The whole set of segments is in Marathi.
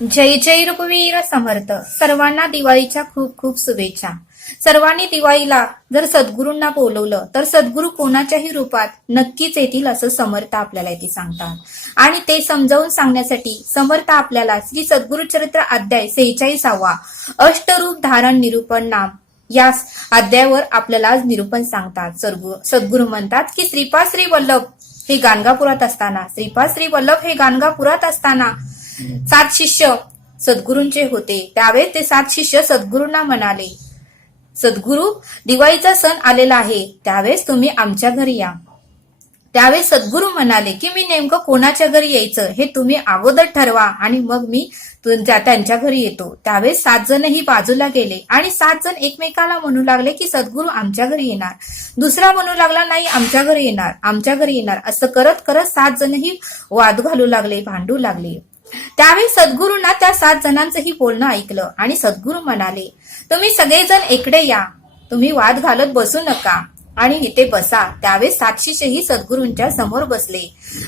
जय जय रघुवीर समर्थ. सर्वांना दिवाळीच्या खूप खूप शुभेच्छा. सर्वांनी दिवाळीला जर सद्गुरूंना बोलवलं तर सद्गुरू कोणाच्याही रूपात नक्कीच येतील असं समर्थ आपल्याला इथे सांगतात. आणि ते समजावून सांगण्यासाठी समर्थ आपल्याला श्री सद्गुरु चरित्र अध्याय 46 अष्टरूप धारण निरूपण नाम या अध्यायावर आपल्याला आज निरूपण सांगतात. सद्गुरू म्हणतात की श्रीपाद श्री वल्लभ हे गाणगापुरात असताना 7 शिष्य सद्गुरूंचे होते. त्यावेळेस ते 7 शिष्य सद्गुरूंना म्हणाले, सद्गुरू दिवाळीचा सण आलेला आहे, त्यावेळेस तुम्ही आमच्या घरी या. त्यावेळेस सद्गुरू म्हणाले की मी नेमकं कोणाच्या घरी यायचं हे तुम्ही अगोदर ठरवा आणि मग मी त्यांच्या घरी येतो. त्यावेळेस 7 जणही बाजूला गेले आणि 7 जण एकमेकाला म्हणू लागले की सद्गुरू आमच्या घरी येणार. दुसरा म्हणू लागला नाही आमच्या घरी येणार असं करत करत 7 जणही वाद घालू लागले, भांडू लागले. त्यावेळी सद्गुरूंना त्या 7 जणांचंही बोलणं ऐकलं आणि सद्गुरू म्हणाले, तुम्ही सगळेजण इकडे या, तुम्ही वाद घालत बसू नका आणि इथे बसा. त्यावेळेस 7 शिष्यही सद्गुरूंच्या समोर बसले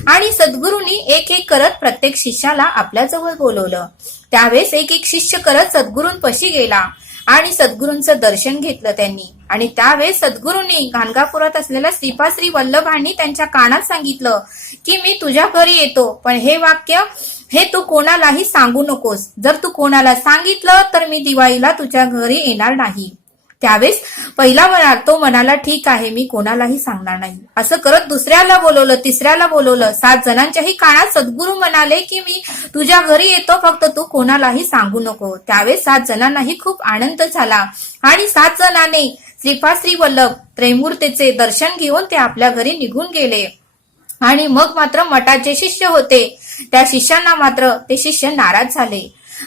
आणि सद्गुरूंनी एक एक करत प्रत्येक शिष्याला आपल्या जवळ बोलवलं. त्यावेळेस एक एक शिष्य करत सद्गुरूंपाशी गेला आणि सद्गुरूंचं दर्शन घेतलं त्यांनी. आणि त्यावेळेस सद्गुरूंनी गाणगापुरात असलेल्या श्रीपाद श्री वल्लभांनी त्यांच्या कानात सांगितलं की मी तुझ्या घरी येतो, पण हे वाक्य हे तू कोणालाही सांगू नकोस. जर तू कोणाला सांगितलं तर मी दिवाळीला तुझ्या घरी येणार नाही. त्यावेळेस पहिला तो म्हणाला ठीक आहे, मी कोणालाही सांगणार नाही. असं करत दुसऱ्याला बोलवलं, तिसऱ्याला बोलवलं. 7 जणांच्याही कानात सद्गुरू म्हणाले की मी तुझ्या घरी येतो, फक्त तू कोणालाही सांगू नको. त्यावेळेस 7 जणांनाही खूप आनंद झाला आणि 7 जणांनी श्रीपाद श्री वल्लभ त्रैमूर्तीचे दर्शन घेऊन ते आपल्या घरी निघून गेले. आणि मग मात्र मठाचे शिष्य होते, त्या शिष्यांना मात्र ते शिष्य नाराज झाले.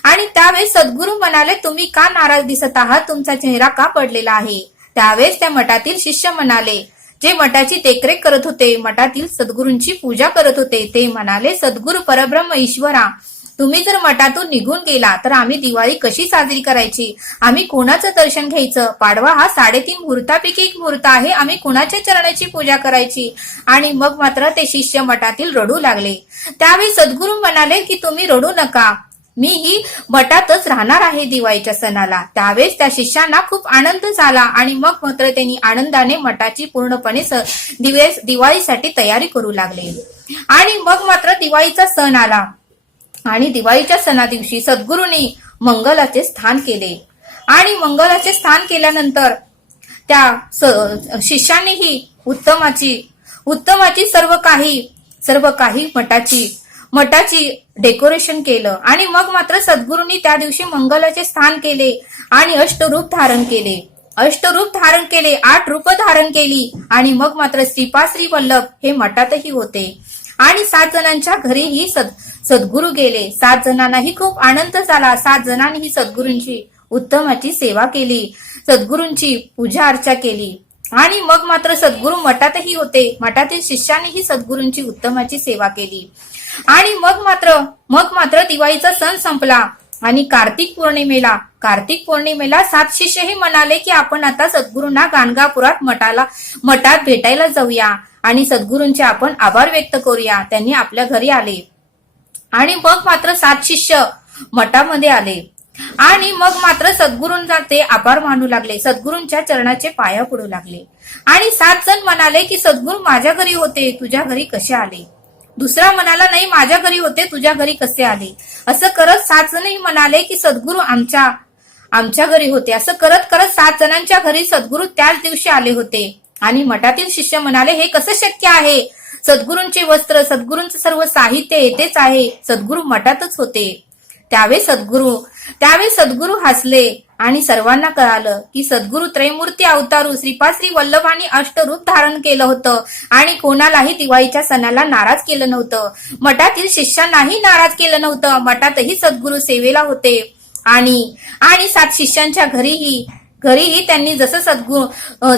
आणि त्यावेळेस सद्गुरू म्हणाले, तुम्ही का नाराज दिसत आहात, तुमचा चेहरा का पडलेला आहे. त्यावेळेस त्या मठातील शिष्य म्हणाले, जे मठाची देखरेख करत होते, मठातील सद्गुरूंची पूजा करत होते, ते म्हणाले, सद्गुरू परब्रह्म ईश्वरा, तुम्ही जर मठातून निघून गेला तर आम्ही दिवाळी कशी साजरी करायची, आम्ही कोणाचं दर्शन घ्यायचं. पाडवा हा 3.5 मुहूर्तापैकी एक मुहूर्त आहे, आम्ही कोणाच्या चरणाची पूजा करायची. आणि मग मात्र ते शिष्य मठातील रडू लागले. त्यावेळी सद्गुरू म्हणाले की तुम्ही रडू नका, मी ही मठातच राहणार आहे दिवाळीच्या सणाला. त्यावेळेस त्या शिष्यांना खूप आनंद झाला आणि मग मात्र त्यांनी आनंदाने मठाची पूर्णपणे दिवाळीसाठी तयारी करू लागले. आणि मग मात्र दिवाळीचा सण आला आणि दिवाळीच्या सणा दिवशी सद्गुरूंनी मंगलाचे स्थान केले. आणि मंगलाचे स्थान केल्यानंतर त्या शिष्यांनीही उत्तमाची सर्व काही मठाची डेकोरेशन केलं. आणि मग मात्र सद्गुरूंनी त्या दिवशी मंगलाचे स्थान केले आणि अष्टरूप धारण केले, 8 रूप धारण केली. आणि मग मात्र श्रीपाद श्री वल्लभ हे मठातही होते आणि 7 जणांच्या घरीही सद्गुरू गेले. 7 जणांनाही खूप आनंद झाला. 7 जणांनीही सद्गुरूंची उत्तमाची सेवा केली, सद्गुरूंची पूजा अर्चा केली. आणि मग मात्र सद्गुरू मठातही होते, मठातील शिष्यांनीही सद्गुरूंची उत्तमाची सेवा केली. आणि मग मात्र दिवाळीचा सण संपला आणि कार्तिक पौर्णिमेला 7 शिष्यही म्हणाले की आपण आता सद्गुरूंना गाणगापुरात मठात भेटायला जाऊया आणि सद्गुरूंचे आपण आभार व्यक्त करूया. त्यांनी आपल्या घरी आले आणि मग मात्र 7 शिष्य मठामध्ये आले आणि मग मात्र सद्गुरूंचा ते आभार मानू लागले, सद्गुरूंच्या चरणाचे पाया पडू लागले. आणि 7 जण म्हणाले की सद्गुरू माझ्या घरी होते, तुझ्या घरी कसे आले. दुसरा म्हणाला नाही माझ्या घरी होते, तुझ्या घरी कसे आले. असं करत 7 जणही म्हणाले की सद्गुरू आमच्या घरी होते. असं करत करत 7 जणांच्या घरी सद्गुरू त्याच दिवशी आले होते. आणि मठातील शिष्य म्हणाले हे कसं शक्य आहे, सद्गुरूंचे वस्त्र, सद्गुरूंचं सर्व साहित्य येतेच आहे, सद्गुरू मठातच होते. त्यावेळेस सद्गुरू हसले आणि सर्वांना कळालं की सद्गुरू त्रैमूर्ती अवतारू श्रीपाद श्री वल्लभांनी अष्टरूप धारण केलं होतं आणि कोणालाही दिवाळीच्या सणाला नाराज केलं नव्हतं. मठातील शिष्यांनाही नाराज केलं नव्हतं. मठातही सद्गुरू सेवेला होते. आणि 7 शिष्यांच्या घरीही त्यांनी जसं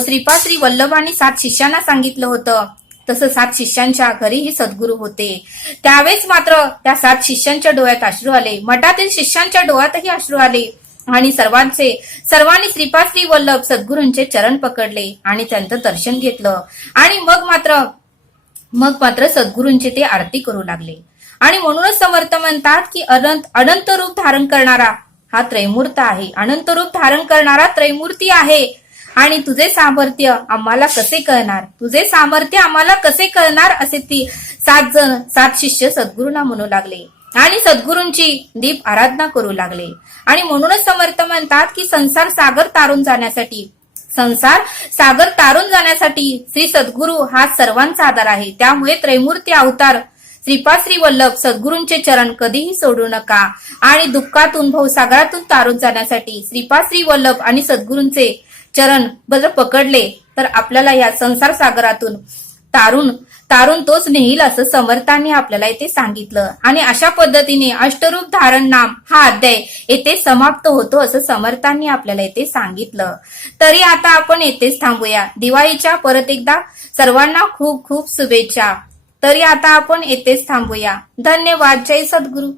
श्रीपाद श्री वल्लभांनी 7 शिष्यांना सांगितलं होतं तसं 7 शिष्यांच्या घरीही सद्गुरू होते. त्यावेळेस मात्र त्या 7 शिष्यांच्या डोळ्यात अश्रू आले, मठातील शिष्यांच्या डोळ्यातही अश्रू आले. आणि सर्वांनी श्रीपाद श्री वल्लभ सद्गुरूंचे चरण पकडले आणि त्यांचं दर्शन घेतलं. आणि मग मात्र सद्गुरूंची ते आरती करू लागले. आणि म्हणूनच समर्थ म्हणतात की अनंत रूप धारण करणारा हा त्रैमूर्त आहे, अनंत रूप धारण करणारा त्रैमूर्ती आहे. आणि तुझे सामर्थ्य आम्हाला कसे कळणार, तुझे सामर्थ्य आम्हाला कसे कळणार, असे ती 7 शिष्य सद्गुरूंना म्हणू लागले आणि सद्गुरूंची दीप आराधना करू लागले. आणि म्हणूनच समर्थ म्हणतात की संसार सागर तारून जाण्यासाठी श्री सद्गुरू हा सर्वांचा आधार आहे. त्यामुळे त्रैमूर्ती अवतार श्रीपाद श्री वल्लभ सद्गुरूंचे चरण कधीही सोडू नका. आणि दुःखातून भवसागरातून तारून जाण्यासाठी श्रीपाद श्री वल्लभ आणि सद्गुरूंचे चरण जर पकडले तर आपल्याला या संसार सागरातून तारून तोच नेईल असं समर्थांनी आपल्याला इथे सांगितलं. आणि अशा पद्धतीने अष्टरूप धारण नाम हा अध्याय येथे समाप्त होतो असं समर्थांनी आपल्याला इथे सांगितलं. तरी आता आपण येथेच थांबूया. दिवाळीच्या परत एकदा सर्वांना खूप खूप शुभेच्छा. तरी आता आपण येथेच थांबूया. धन्यवाद. जय सद्गुरू.